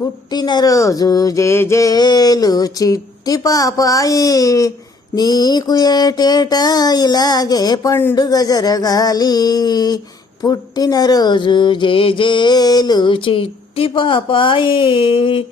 పుట్టినరోజు జేజేలు చిట్టి పాపాయి. నీకు ఏటేటా ఇలాగే పండుగ జరగాలి. పుట్టినరోజు జేజేలు చిట్టి పాపాయి.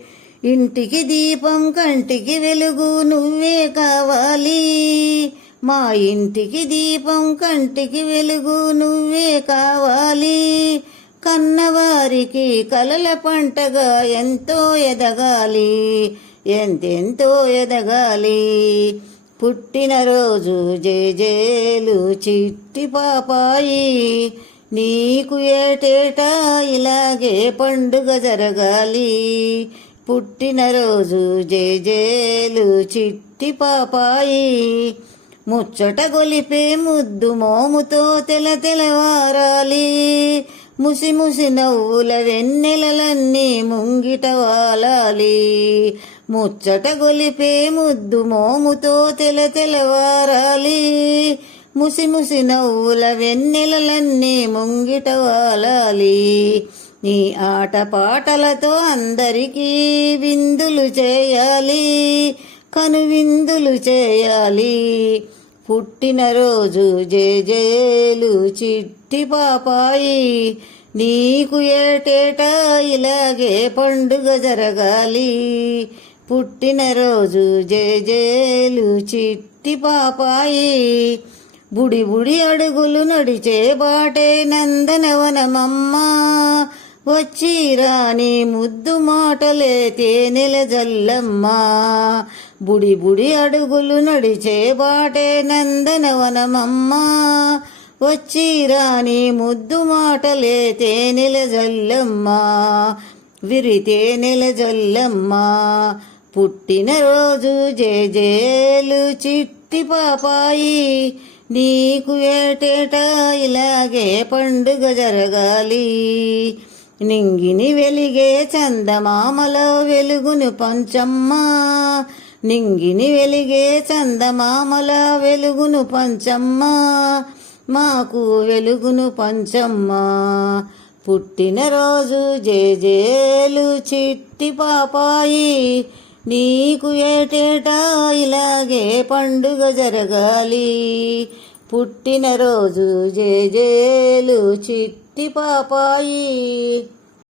ఇంటికి దీపం కంటికి వెలుగు నువ్వే కావాలి. మా ఇంటికి దీపం కంటికి వెలుగు నువ్వే కావాలి. కన్నవారికి కలల పంటగా ఎంతో ఎదగాలి ఎంతెంతో ఎదగాలి. పుట్టినరోజు జేజేలు చిట్టి పాపాయి నీకు ఏటేటా ఇలాగే పండుగ జరగాలి. పుట్టినరోజు జేజేలు చిట్టి పాపాయి ముచ్చట గొలిపే ముద్దు మోముతో తెల తెలవారాలి. ముసి ముసి నవ్వుల వెన్నెలలన్నీ ముంగిట వాలాలి. ముచ్చట గొలిపే ముద్దు మోముతో తెల తెలవారాలి ముసి ముసి నవ్వుల వెన్నెలలన్నీ ముంగిట వాలాలి. నీ ఆట పాటలతో అందరికీ విందులు చేయాలి. కనువిందులు చేయాలి. పుట్టినరోజు జేజేలు చిట్టి పాపాయి. నీకు ఏటేటా ఇలాగే పండుగ జరగాలి. పుట్టినరోజు జేజేలు చిట్టి పాపాయి. బుడి బుడి అడుగులు నడిచే బాటే నందనవనమమ్మ. వచ్చి రాని ముద్దు మాటలే తేనెల జల్లమ్మా బుడి బుడి అడుగులు నడిచే బాటే నందనవనమమ్మా. వచ్చి రాని ముద్దు మాటలేతే తేనెల జల్లమ్మ. విరితే నెల జల్లమ్మ. పుట్టినరోజు జేజేలు చిట్టి పాపాయి. నీకు ఏటేటా ఇలాగే పండుగ జరగాలి. నింగిని వెలిగే చందమామలో వెలుగును పంచమ్మా. నింగిని వెలిగే చందమామల వెలుగును పంచమ్మ. మాకు వెలుగును పంచమ్మ. పుట్టినరోజు జేజేలు చిట్టి పాపాయి. నీకు ఏటేటా ఇలాగే పండుగ జరగాలి. పుట్టినరోజు జేజేలు చిట్టి పాపాయి.